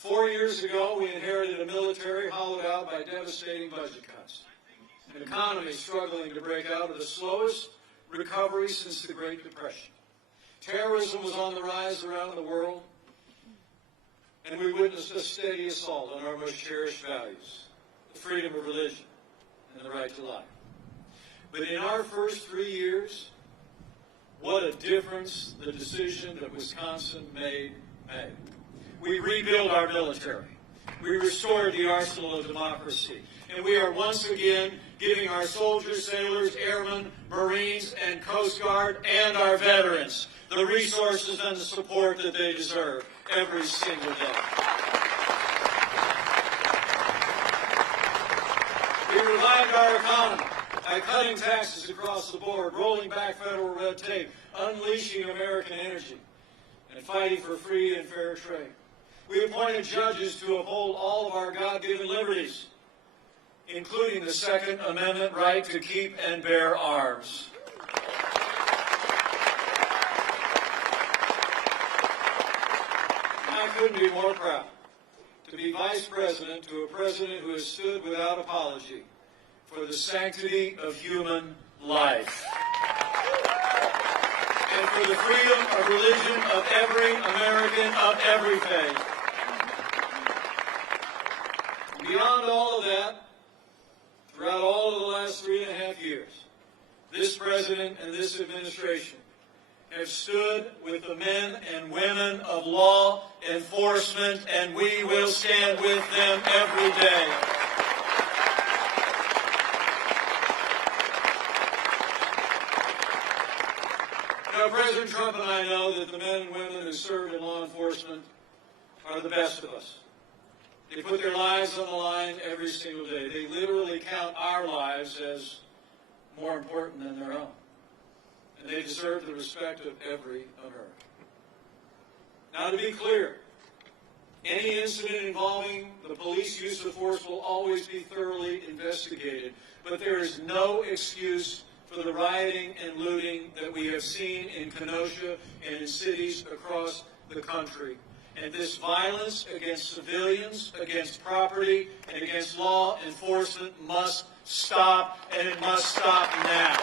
4 years ago, we inherited a military hollowed out by devastating budget cuts, an economy struggling to break out of the slowest recovery since the Great Depression. Terrorism was on the rise around the world, and we witnessed a steady assault on our most cherished values, the freedom of religion and the right to life. But in our first 3 years, what a difference the decision that Wisconsin made. We rebuilt our military. We restored the arsenal of democracy. And we are once again giving our soldiers, sailors, airmen, Marines, and Coast Guard, and our veterans the resources and the support that they deserve every single day. We revived our economy by cutting taxes across the board, rolling back federal red tape, unleashing American energy, and fighting for free and fair trade. We appointed judges to uphold all of our God-given liberties, including the Second Amendment right to keep and bear arms. I couldn't be more proud to be vice president to a president who has stood without apology for the sanctity of human life and for the freedom of religion of every American of every faith. Beyond all of that, throughout all of the last 3.5 years, this president and this administration have stood with the men and women of law enforcement, and we will stand with them every day. Now, President Trump and I know that the men and women who serve in law enforcement are the best of us. They put their lives on the line every single day. They literally count our lives as more important than their own. And they deserve the respect of every American. Now, to be clear, any incident involving the police use of force will always be thoroughly investigated, but there is no excuse for the rioting and looting that we have seen in Kenosha and in cities across the country. And this violence against civilians, against property, and against law enforcement must stop, and it must stop now.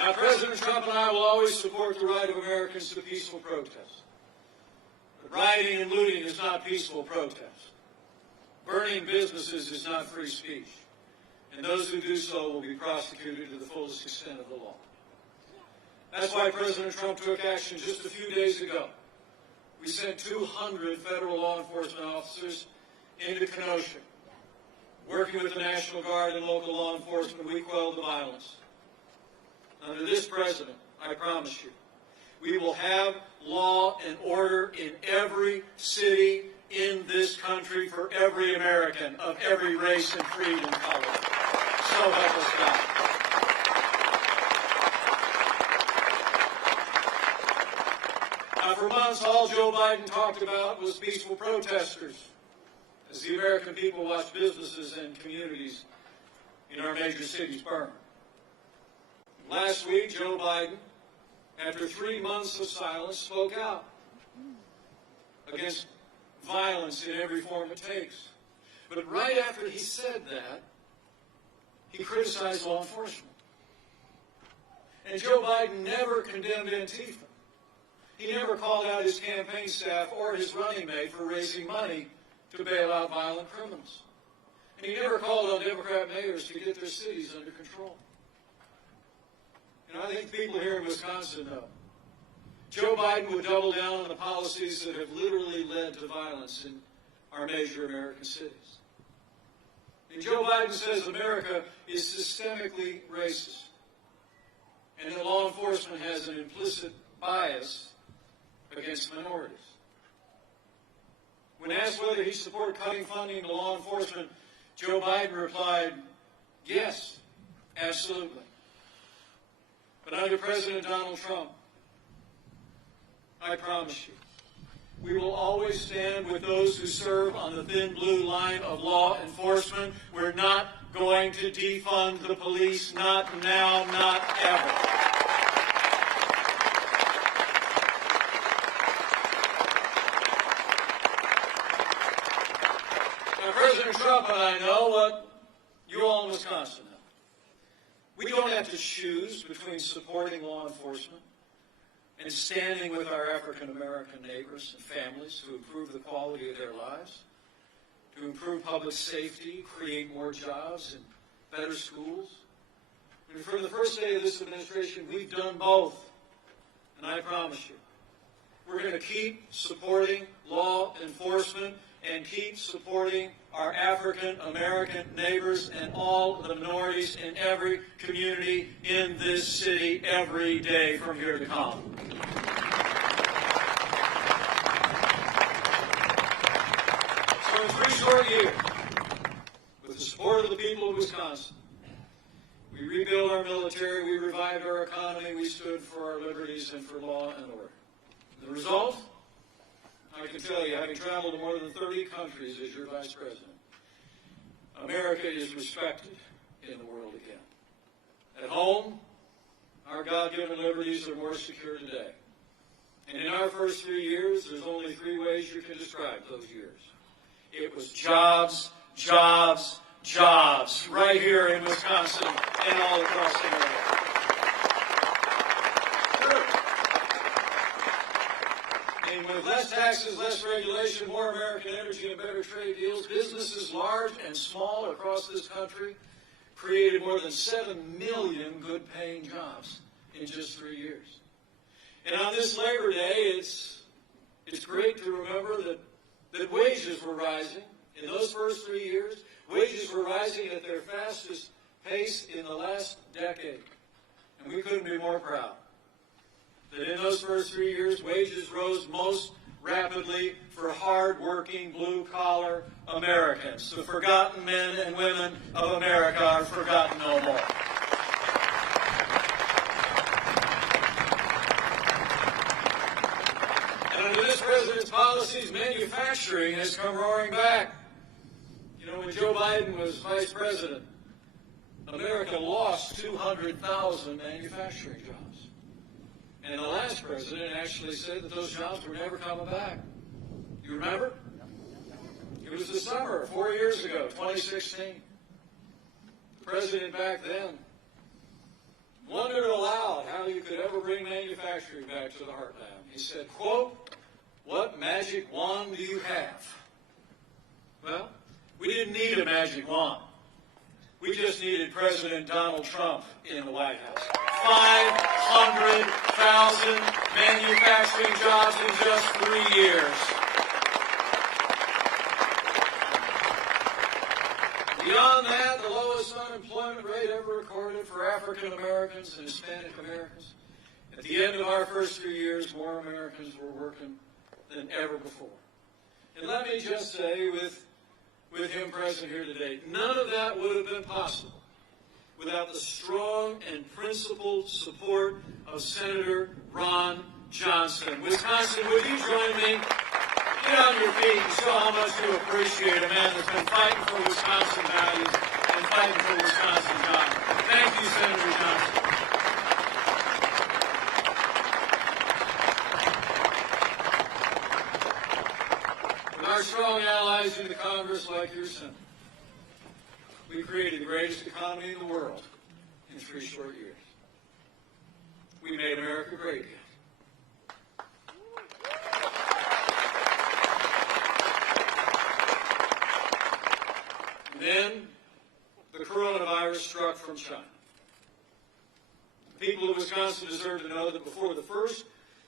Now, President Trump and I will always support the right of Americans to peaceful protest. But rioting and looting is not peaceful protest. Burning businesses is not free speech. And those who do so will be prosecuted to the fullest extent of the law. That's why President Trump took action just a few days ago. We sent 200 federal law enforcement officers into Kenosha. Working with the National Guard and local law enforcement, we quelled the violence. Under this president, I promise you, we will have law and order in every city in this country for every American of every race and creed and color. So help us God. Now, for months, all Joe Biden talked about was peaceful protesters as the American people watched businesses and communities in our major cities burn. Last week, Joe Biden, after 3 months of silence, spoke out against violence in every form it takes. But right after he said that, he criticized law enforcement. And Joe Biden never condemned Antifa. He never called out his campaign staff or his running mate for raising money to bail out violent criminals. And he never called on Democrat mayors to get their cities under control. And I think people here in Wisconsin know Joe Biden would double down on the policies that have literally led to violence in our major American cities. And Joe Biden says America is systemically racist and that law enforcement has an implicit bias against minorities. When asked whether he supported cutting funding to law enforcement, Joe Biden replied, yes, absolutely. But under President Donald Trump, I promise you, we will always stand with those who serve on the thin blue line of law enforcement. We're not going to defund the police, not now, not ever. and I know what you all in Wisconsin know. We don't have to choose between supporting law enforcement and standing with our African-American neighbors and families to improve the quality of their lives, to improve public safety, create more jobs and better schools. And from the first day of this administration, we've done both. And I promise you, we're going to keep supporting law enforcement and keep supporting our African-American neighbors and all the minorities in every community in this city every day from here to come. So in 3 short years, with the support of the people of Wisconsin, we rebuilt our military, we revived our economy, we stood for our liberties and for law and order. The result? I can tell you, having traveled to more than 30 countries as your vice president, America is respected in the world again. At home, our God-given liberties are more secure today. And in our first 3 years, there's only 3 ways you can describe those years. It was jobs, jobs, jobs, right here in Wisconsin and all across America. And with less taxes, less regulation, more American energy, and better trade deals, businesses large and small across this country created more than 7 million good-paying jobs in just 3 years. And on this Labor Day, it's great to remember that wages were rising. In those first 3 years, wages were rising at their fastest pace in the last decade. And we couldn't be more proud that in those first 3 years, wages rose most rapidly for hard-working, blue-collar Americans. The forgotten men and women of America are forgotten no more. And under this president's policies, manufacturing has come roaring back. You know, when Joe Biden was vice president, America lost 200,000 manufacturing jobs. And the last president actually said that those jobs were never coming back. You remember? It was the summer, 4 years ago, 2016. The president back then wondered aloud how you could ever bring manufacturing back to the heartland. He said, quote, "What magic wand do you have?" Well, we didn't need a magic wand. We just needed President Donald Trump in the White House. 500,000 manufacturing jobs in just 3 years. Beyond that, the lowest unemployment rate ever recorded for African Americans and Hispanic Americans. At the end of our first 3 years, more Americans were working than ever before. And let me just say, with him present here today, none of that would have been possible without the strong and principled support of Senator Ron Johnson. Wisconsin, would you join me? Get on your feet and show how much you appreciate a man that's been fighting for Wisconsin values and fighting for Wisconsin jobs. Thank you, Senator Johnson. With our strong allies in the Congress like your Senate, we created the greatest economy in the world in 3 short years. We made America great again. Then the coronavirus struck from China. The people of Wisconsin deserve to know that before the first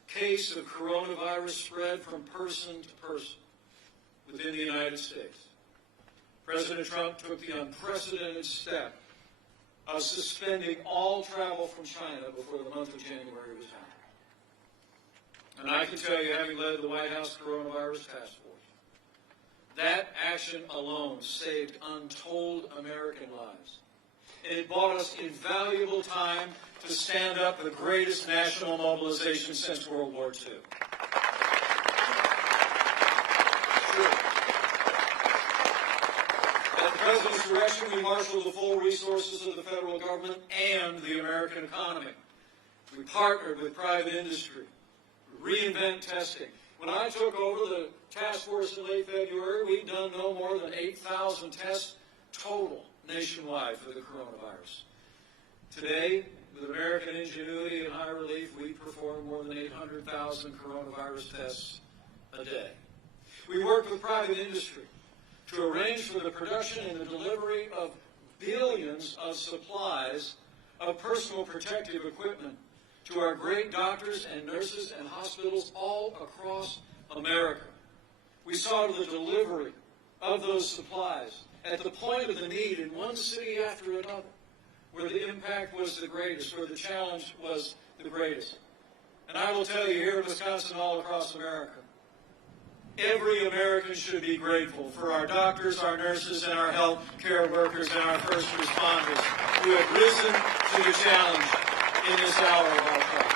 case of coronavirus spread from person to person within the United States, President Trump took the unprecedented step of suspending all travel from China before the month of January was out. And I can tell you, having led the White House Coronavirus Task Force, that action alone saved untold American lives. And it bought us invaluable time to stand up the greatest national mobilization since World War II. Sure. At the President's direction, we marshaled the full resources of the federal government and the American economy. We partnered with private industry, reinvent testing, When I took over the task force in late February, we'd done no more than 8,000 tests total nationwide for the coronavirus. Today, with American ingenuity and high relief, we perform more than 800,000 coronavirus tests a day. We work with private industry to arrange for the production and the delivery of billions of supplies of personal protective equipment to our great doctors and nurses and hospitals all across America. We saw to the delivery of those supplies at the point of the need in one city after another, where the impact was the greatest, where the challenge was the greatest. And I will tell you, here in Wisconsin, all across America, every American should be grateful for our doctors, our nurses, and our health care workers and our first responders who have risen to the challenge in this hour of our fight.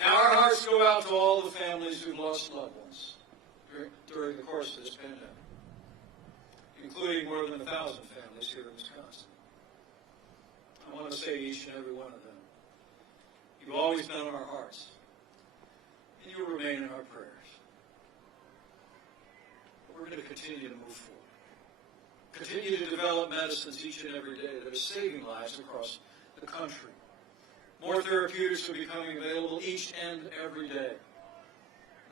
Now, our hearts go out to all the families who've lost loved ones during the course of this pandemic, including more than 1,000 families here in Wisconsin. I want to say to each and every one of them, you've always been on our hearts, and you will remain in our prayers. But we're going to continue to move forward. Continue to develop medicines each and every day that are saving lives across the country. More therapeutics are becoming available each and every day.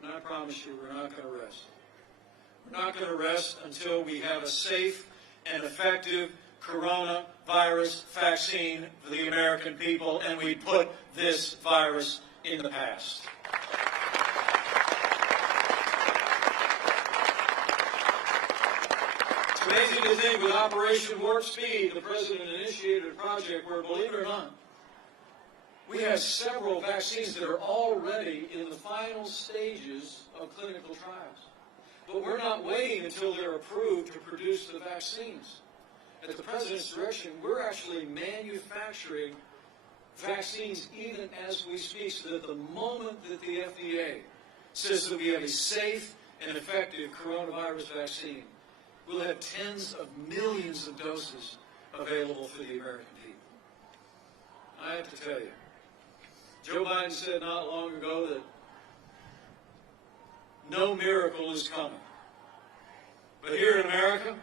And I promise you, we're not going to rest. We're not going to rest until we have a safe and effective coronavirus vaccine for the American people, and we put this virus in the past. It's amazing to think with Operation Warp Speed, the President initiated a project where, believe it or not, we have several vaccines that are already in the final stages of clinical trials. But we're not waiting until they're approved to produce the vaccines. At the President's direction, we're actually manufacturing vaccines even as we speak, so that the moment that the FDA says that we have a safe and effective coronavirus vaccine, we'll have tens of millions of doses available for the American people. I have to tell you, Joe Biden said not long ago that no miracle is coming. But here in America,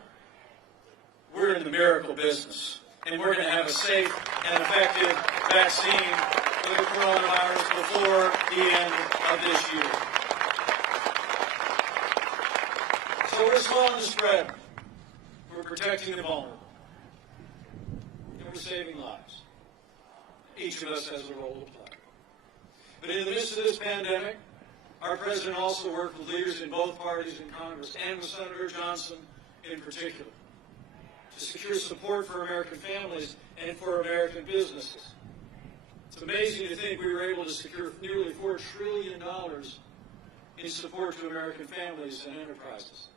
we're in the miracle business. And we're going to have a safe and effective vaccine for the coronavirus before the end of this year. So we're slowing the spread. We're protecting the vulnerable. And we're saving lives. Each of us has a role to play. But in the midst of this pandemic, our president also worked with leaders in both parties in Congress, and with Senator Johnson in particular, to secure support for American families and for American businesses. It's amazing to think we were able to secure nearly $4 trillion in support to American families and enterprises.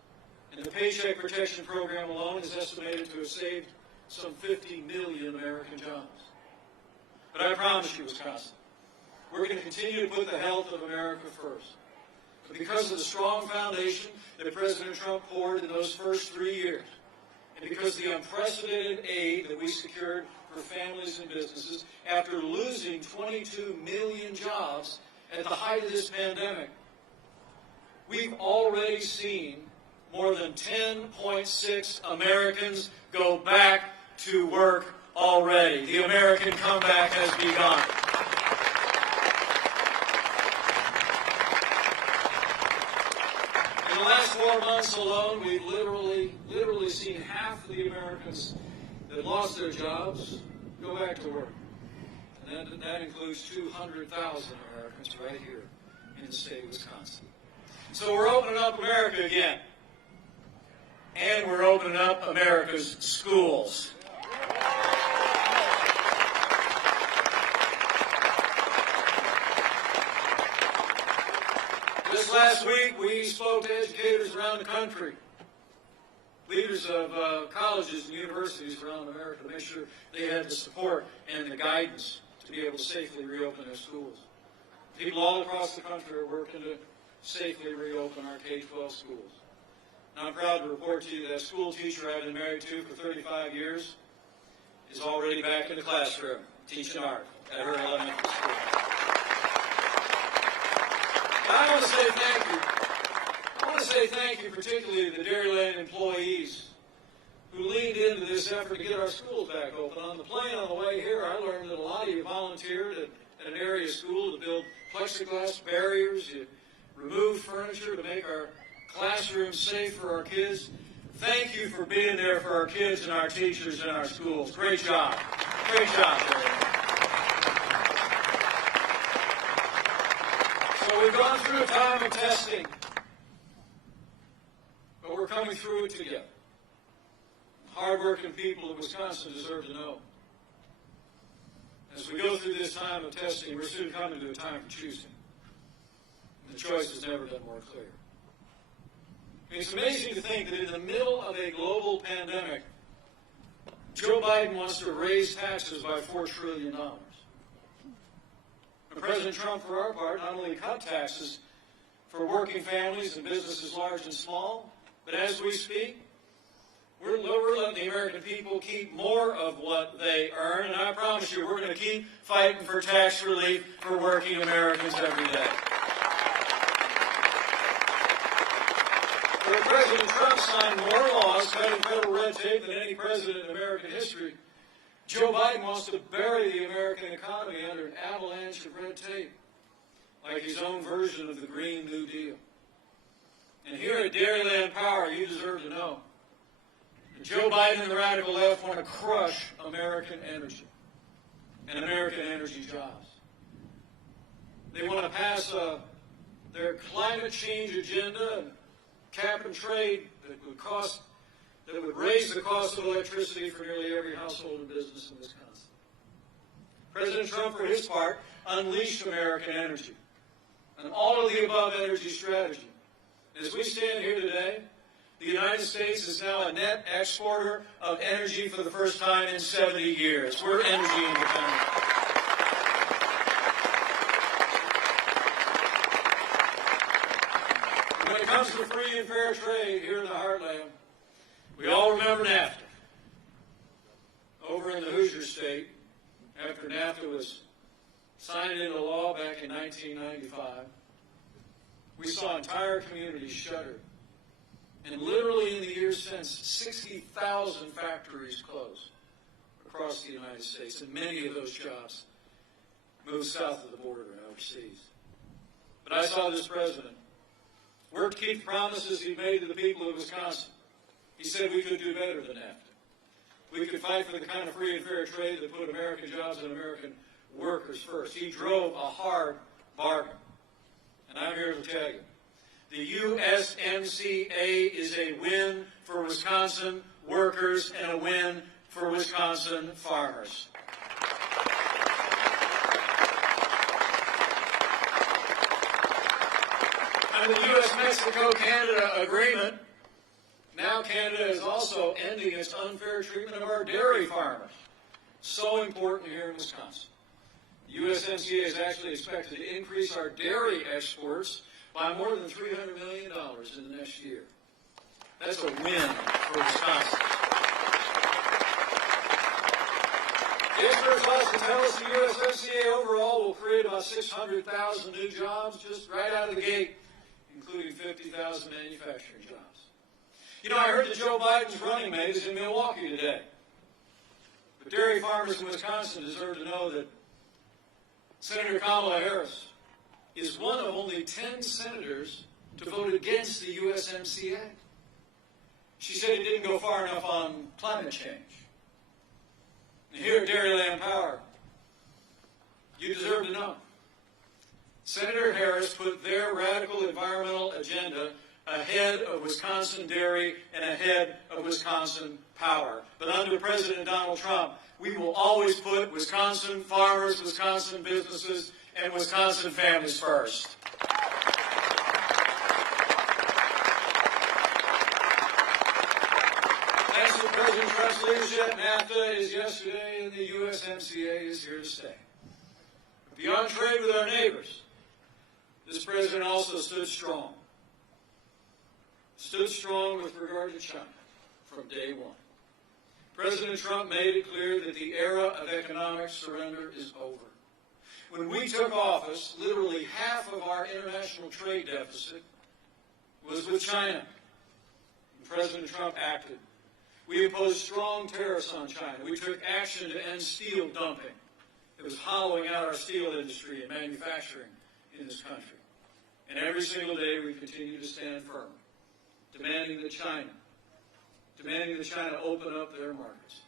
And the Paycheck Protection Program alone is estimated to have saved some 50 million American jobs. But I promise you, Wisconsin, we're going to continue to put the health of America first. But because of the strong foundation that President Trump poured in those first 3 years, and because of the unprecedented aid that we secured for families and businesses after losing 22 million jobs at the height of this pandemic, we've already seen more than 10.6 Americans go back to work already. The American comeback has begun. In the last 4 months alone, we've literally seen half of the Americans that lost their jobs go back to work. And that includes 200,000 Americans right here in the state of Wisconsin. So we're opening up America again. And we're opening up America's schools. This last week, we spoke to educators around the country, leaders of colleges and universities around America, to make sure they had the support and the guidance to be able to safely reopen their schools. People all across the country are working to safely reopen our K-12 schools. And I'm proud to report to you that a school teacher I've been married to for 35 years is already back in the classroom teaching art at her elementary school. I want to say thank you. I want to say thank you particularly to the Dairyland employees who leaned into this effort to get our schools back open. On the plane on the way here, I learned that a lot of you volunteered at an area school to build plexiglass barriers. You removed furniture to make our classrooms safe for our kids. Thank you for being there for our kids and our teachers and our schools. Great job. Great job, Dairyland. So we've gone through a time of testing, but we're coming through it together. Hardworking people of Wisconsin deserve to know. As we go through this time of testing, we're soon coming to a time for choosing. And the choice has never been more clear. I mean, it's amazing to think that in the middle of a global pandemic, Joe Biden wants to raise taxes by $4 trillion. And President Trump, for our part, not only cut taxes for working families and businesses large and small, but as we speak, we're letting the American people keep more of what they earn, and I promise you we're going to keep fighting for tax relief for working Americans every day. Where President Trump signed more laws cutting federal red tape than any president in American history, Joe Biden wants to bury the American economy under an avalanche of red tape, like his own version of the Green New Deal. And here at Dairyland Power, you deserve to know that Joe Biden and the radical left want to crush American energy and American energy jobs. They want to pass their climate change agenda and cap and trade that would raise the cost of electricity for nearly every household and business in Wisconsin. President Trump, for his part, unleashed American energy and all of the above energy strategy. As we stand here today, the United States is now a net exporter of energy for the first time in 70 years. We're energy independent. When it comes to free and fair trade here in the heartland, we all remember NAFTA. Over in the Hoosier State, after NAFTA was signed into law back in 1995, we saw entire communities shuttered. And literally in the years since, 60,000 factories closed across the United States, and many of those jobs moved south of the border and overseas. But I saw this president work to keep the promises he made to the people of Wisconsin. He said we could do better than NAFTA. We could fight for the kind of free and fair trade that put American jobs and American workers first. He drove a hard bargain. And I'm here to tell you, the USMCA is a win for Wisconsin workers and a win for Wisconsin farmers. Under the U.S.-Mexico-Canada agreement, now Canada is also ending its unfair treatment of our dairy farmers. So important here in Wisconsin. The USMCA is actually expected to increase our dairy exports by more than $300 million in the next year. That's a win for Wisconsin. The experts also tell us the USMCA overall will create about 600,000 new jobs just right out of the gate, including 50,000 manufacturing jobs. You know, I heard that Joe Biden's running mate is in Milwaukee today. But dairy farmers in Wisconsin deserve to know that Senator Kamala Harris is one of only 10 senators to vote against the USMCA. She said it didn't go far enough on climate change. And here at Dairyland Power, you deserve to know. Senator Harris put their radical environmental agenda ahead of Wisconsin dairy and ahead of Wisconsin power. But under President Donald Trump, we will always put Wisconsin farmers, Wisconsin businesses, and Wisconsin families first. Thanks to President Trump's leadership, NAFTA is yesterday and the USMCA is here to stay. But beyond trade with our neighbors, this president also stood strong. Stood strong with regard to China from day one. President Trump made it clear that the era of economic surrender is over. When we took office, literally half of our international trade deficit was with China. And President Trump acted. We imposed strong tariffs on China. We took action to end steel dumping. It was hollowing out our steel industry and manufacturing in this country. And every single day we continue to stand firm, demanding that China open up their markets,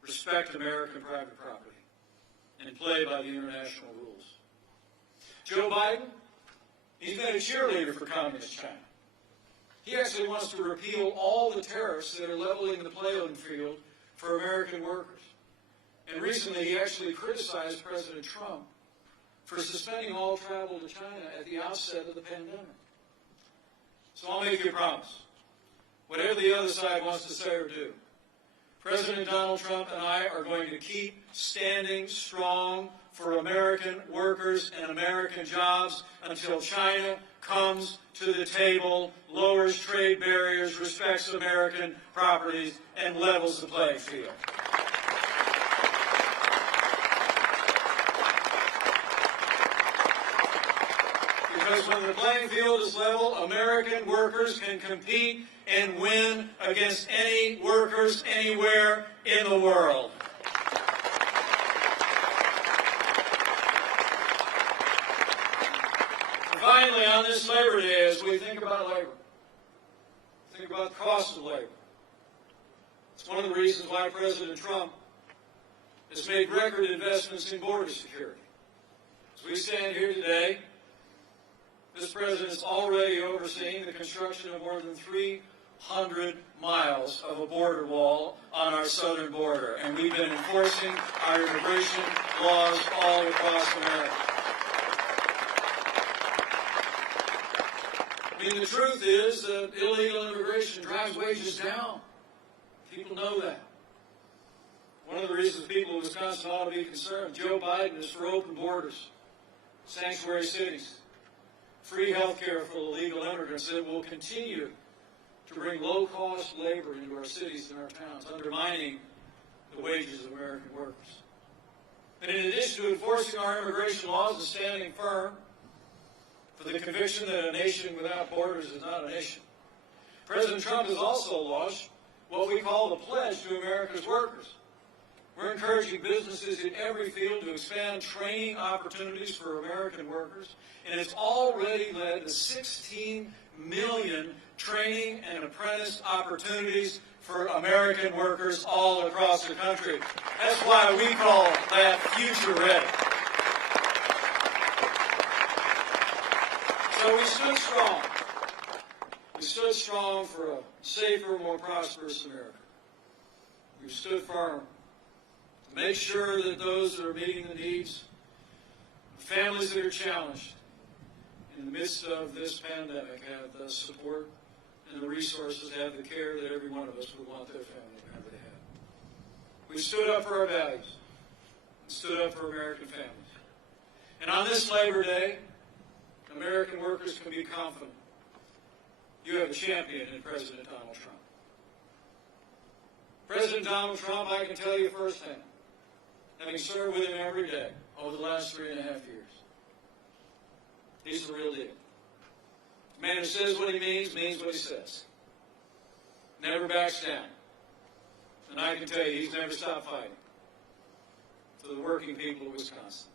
respect American private property, and play by the international rules. Joe Biden, he's been a cheerleader for communist China. He actually wants to repeal all the tariffs that are leveling the playing field for American workers. And recently he actually criticized President Trump for suspending all travel to China at the outset of the pandemic. So I'll make you a promise. Whatever the other side wants to say or do, President Donald Trump and I are going to keep standing strong for American workers and American jobs until China comes to the table, lowers trade barriers, respects American properties, and levels the playing field. Because when the playing field is level, American workers can compete and win against any workers anywhere in the world. And finally, on this Labor Day, as we think about labor, think about the cost of labor. It's one of the reasons why President Trump has made record investments in border security. As we stand here today, this president is already overseeing the construction of more than 300 miles of a border wall on our southern border, and we've been enforcing our immigration laws all across America. I mean, the truth is that illegal immigration drives wages down. People know that. One of the reasons people in Wisconsin ought to be concerned, Joe Biden is for open borders, sanctuary cities, free health care for illegal immigrants that will continue to bring low-cost labor into our cities and our towns, undermining the wages of American workers. And in addition to enforcing our immigration laws and standing firm for the conviction that a nation without borders is not a nation, President Trump has also launched what we call the Pledge to America's Workers. We're encouraging businesses in every field to expand training opportunities for American workers, and it's already led to 16 million training and apprentice opportunities for American workers all across the country. That's why we call that Future Ready. So we stood strong. We stood strong for a safer, more prosperous America. We stood firm to make sure that those that are meeting the needs, families that are challenged in the midst of this pandemic, have the support and the resources, have the care that every one of us would want their family member to have. We stood up for our values and stood up for American families. And on this Labor Day, American workers can be confident you have a champion in President Donald Trump. President Donald Trump, I can tell you firsthand, having served with him every day over the last 3.5 years, he's the real deal. The man who says what he means what he says. Never backs down. And I can tell you, he's never stopped fighting for the working people of Wisconsin.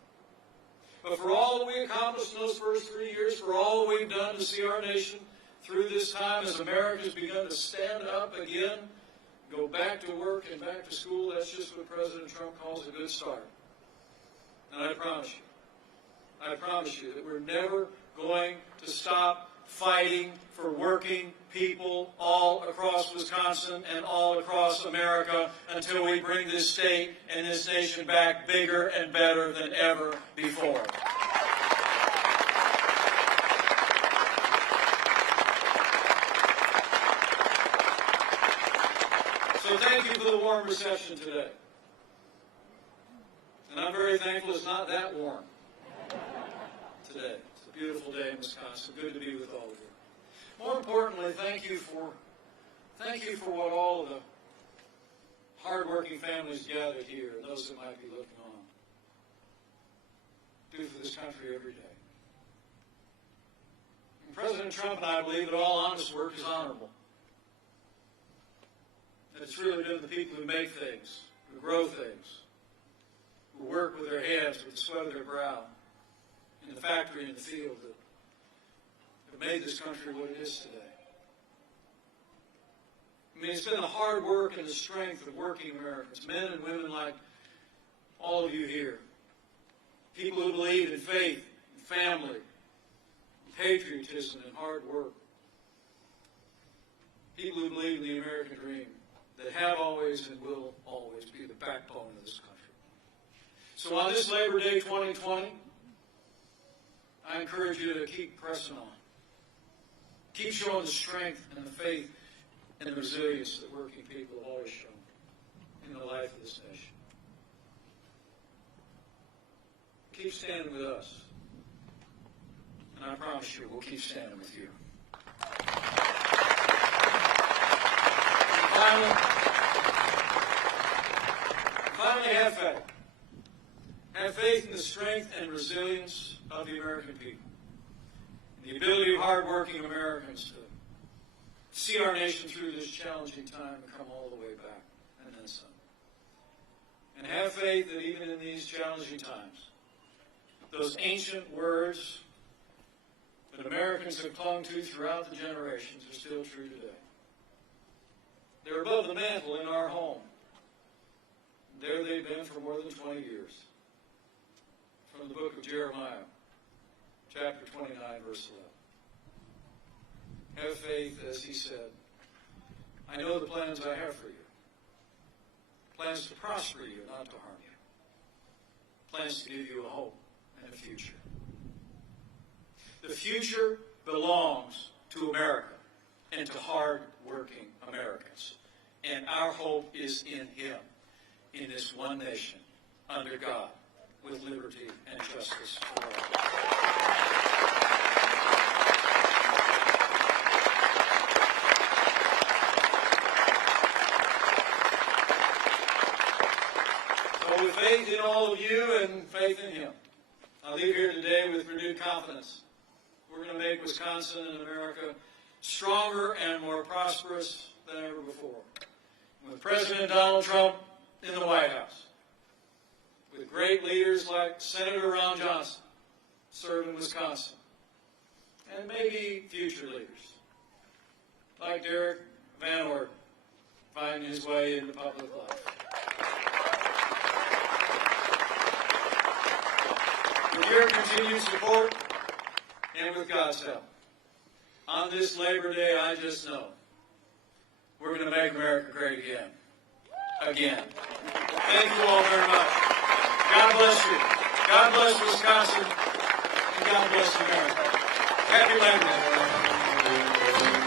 But for all that we accomplished in those first 3 years, for all that we've done to see our nation through this time as America has begun to stand up again, go back to work and back to school, that's just what President Trump calls a good start. And I promise you that we're never going to stop fighting for working people all across Wisconsin and all across America until we bring this state and this nation back bigger and better than ever before. So thank you for the warm reception today. And I'm very thankful it's not that warm today. It's a beautiful day in Wisconsin. Good to be with all of you. More importantly, thank you for what all of the hardworking families gathered here and those that might be looking on. do for this country every day. And President Trump and I believe that all honest work is honorable. That it's really been the people who make things, who grow things, who work with their hands, with the sweat of their brow, in the factory and in the field, that have made this country what it is today. I mean, it's been the hard work and the strength of working Americans, men and women like all of you here, people who believe in faith, in family, in patriotism, and hard work, people who believe in the American dream, that have always and will always be the backbone of this country. So on this Labor Day 2020, I encourage you to keep pressing on. Keep showing the strength and the faith and the resilience that working people have always shown in the life of this nation. Keep standing with us. And I promise you, we'll keep standing with you. And finally, have faith. Have faith in the strength and resilience of the American people. The ability of hardworking Americans to see our nation through this challenging time and come all the way back, and then some. And have faith that even in these challenging times, those ancient words that Americans have clung to throughout the generations are still true today. They're above the mantel in our home. There they've been for more than 20 years. From the book of Jeremiah, chapter 29, verse 11. Have faith, as he said, I know the plans I have for you. Plans to prosper you, not to harm you. Plans to give you a hope and a future. The future belongs to America and to hard-working Americans. And our hope is in him, in this one nation, under God, with liberty and justice for all. So with faith in all of you and faith in him, I leave here today with renewed confidence. We're going to make Wisconsin and America stronger and more prosperous than ever before. With President Donald Trump in the White House, with great leaders like Senator Ron Johnson serving Wisconsin, and maybe future leaders like Derek Van Orden finding his way into public life. With your continued support and with God's help, on this Labor Day, I just know we're going to make America great again. Again. Thank you all very much. God bless you. God bless Wisconsin. And God bless America. Happy Labor Day.